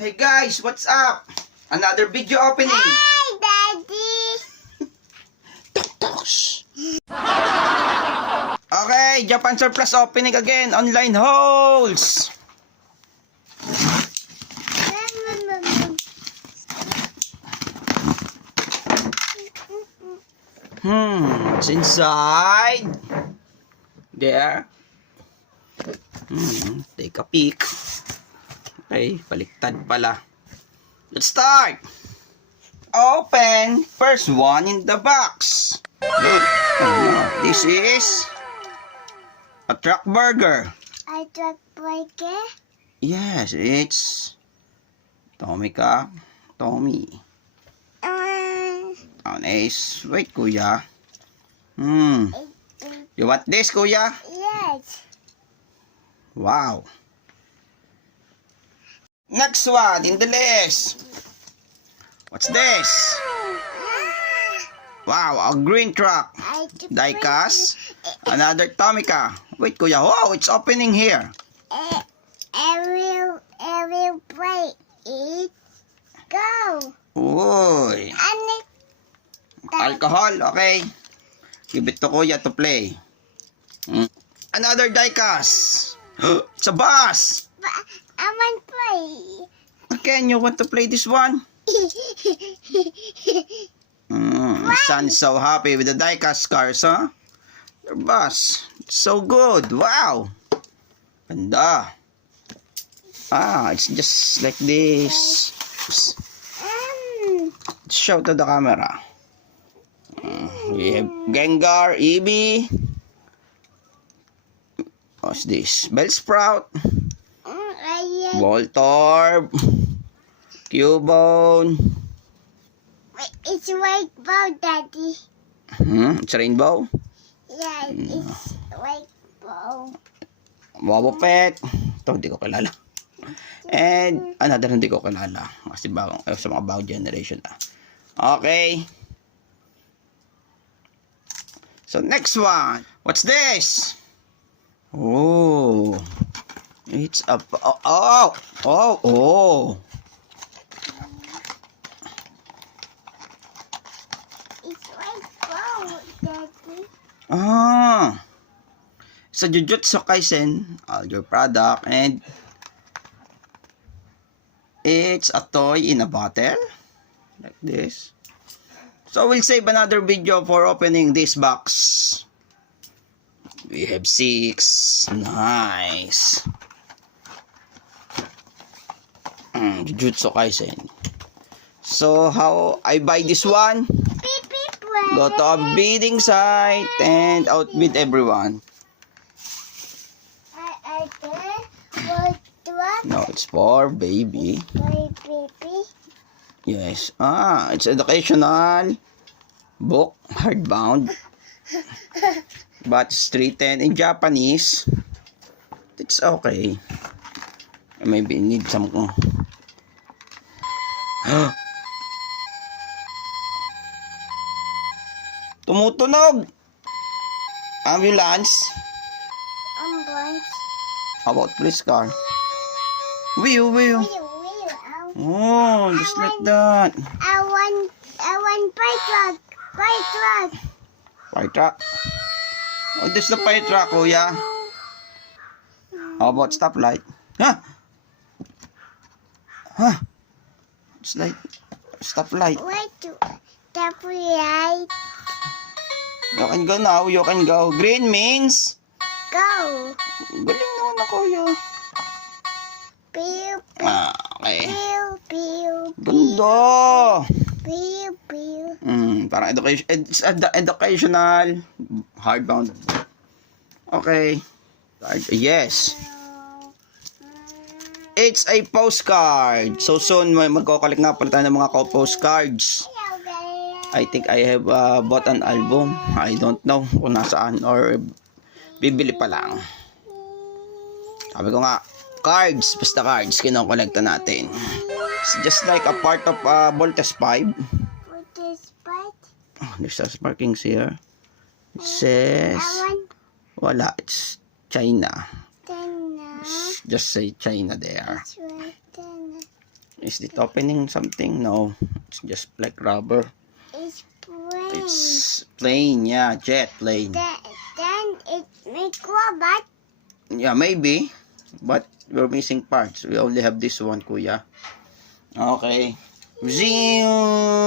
Hey guys, what's up? Another video opening. Hi, Daddy! Shh. Okay, Japan Surplus opening again. Online hauls. What's inside? There. Take a peek. Okay, baliktad pala. Let's start. Open. First one in the box. Look. This is a truck burger. I truck burger. Yes, it's Tommy. Nice. Wait, kuya. You want this, kuya? Yes. Wow. Next one in the list. What's this? Wow, a green truck. Diecast. Another Tomica. Wait, kuya. Wow, it's opening here. Every play it go. Uy. And Alcohol, okay. Give it to kuya to play. Another diecast. It's a bus. I want play. Again, you want to play this one? Son's so happy with the diecast cars, huh? The bus. It's so good. Wow. Ganda. It's just like this. Show to the camera. We have Gengar, Eevee. What's this? Bellsprout. Voltorb. Cubone. It's rainbow, Daddy. It's rainbow. Yeah, it's rainbow. Wobbuffet. Ito, hindi ko kilala. And another hindi ko kilala. Kasi bagong, sa mga bagong generation na. Okay. So next one. What's this? Oh. It's a... Oh. It's rainbow, Daddy. Sa Jujutsu Kaisen, your product, and it's a toy in a bottle, like this. So we'll save another video for opening this box. We have 6. Nice. Jujutsu Kaisen. So how I buy this one? Go to a bidding site and outbid everyone. No, it's for baby. Yes. It's educational book, hardbound. But it's written in Japanese. It's okay. Maybe need some. Tumutunog. Ambulance. How about police car? Wheel. Oh, just like that. I want fire truck. Fire truck. Oh, this is the fire truck, kuya. How about stoplight? It's like stoplight. Wait to stoplight. You can go now. You can go. Green means Go. galing naman na, kuya. Pew, Okay. pew. Ganda. Pew. Parang education. It's educational hardbound. Okay. Yes. It's a postcard. So soon magko-collect na pala tayo ng mga postcards. I think I have bought an album. I don't know kung nasaan or bibili pa lang. Sabi ko nga, cards, basta cards, kinokolekta natin. It's just like a part of Voltes 5. There's a markings here. It says, wala, it's China. Just say China there. Is it opening something? No, it's just like rubber. It's plain. It's plain, yeah, jet plane. Then it make robot. Yeah, maybe. But we're missing parts. We only have this one, kuya. Okay. Zoom!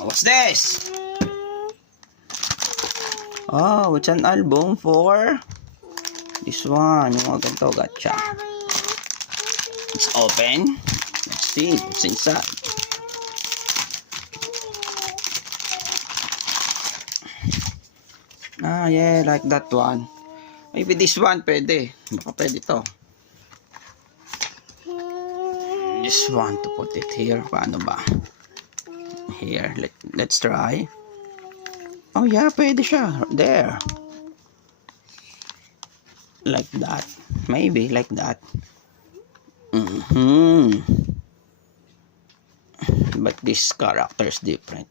What's this? Oh, it's an album for this one. Yung mga ganito, gotcha. It's open. Let's see what's inside. Ah, yeah, like that one. Maybe this one pwede. Baka pwede to. This one to put it here. Paano ba? Here, let's try. Oh yeah, pwede siya. There. Like that. Maybe like that. But this character is different.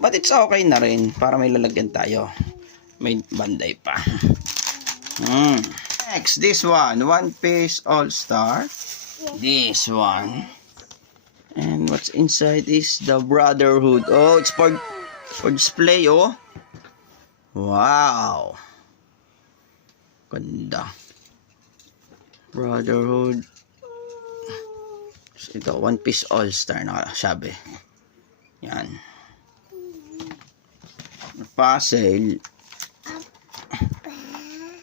But it's okay na rin. Para may lalagyan tayo. May banday pa. Next, this one. One Piece All-Star. This one. And what's inside is the Brotherhood. Oh, it's for display, oh. Wow. Ganda. Brotherhood. So, ito, One Piece All-Star na sabi. Yan. Puzzle.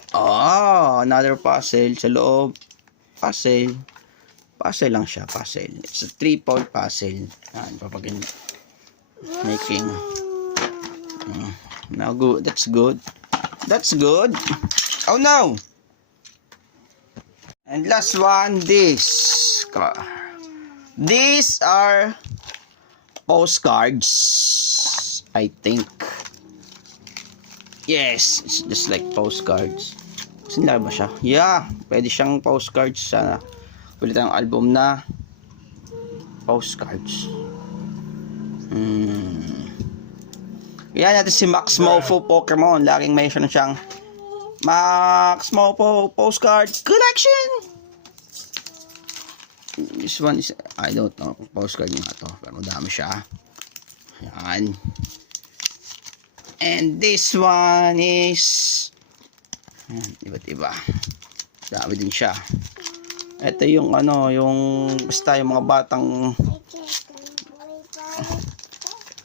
Oh, another puzzle sa loob. Puzzle. Puzzle lang siya, puzzle. It's a triple puzzle. Yan, papagin. Making. Now good. That's good. That's good. Oh no. And last one, this. These are postcards. I think. Yes, it's just like postcards. Sinila ba siya? Yeah, pwede siyang postcards sa ulit ang album na postcards. Yan natin si Max Mofo Pokemon. Laging may siyang Max Mofo Postcard Collection. This one is, I don't know kung postcard nga to, pero madami siya. Yan. And this one is iba't iba. Dami din siya. Ito yung ano, yung basta yung mga batang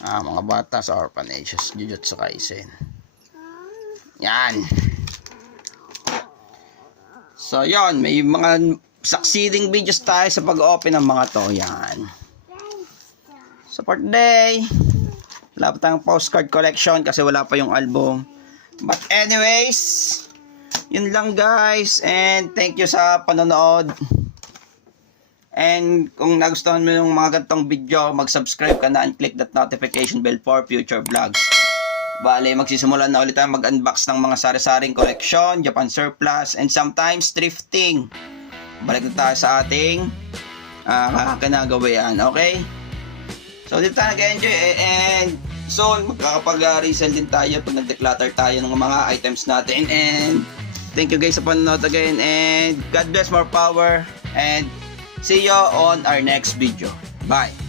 mga bata sa orphanages, Jujutsu Kaisen. Yan. So yon, may mga succeeding videos tayo sa pag-open ng mga to. Yan. So for today, wala pa tayong postcard collection kasi wala pa yung album. But anyways, yun lang guys, and thank you sa panonood. And kung nagustuhan mo yung mga ganitong video, mag-subscribe ka na and click that notification bell for future vlogs. Bale, magsisimula na ulit tayo mag-unbox ng mga sari-saring collection, Japan surplus, and sometimes thrifting. Balik na tayo sa ating kinagawian, okay? So dito tayo nag-enjoy and soon magkakapag-resell din tayo pag nag-declutter tayo ng mga items natin. And thank you guys sa panonood again, and God bless, more power, and see you on our next video. Bye!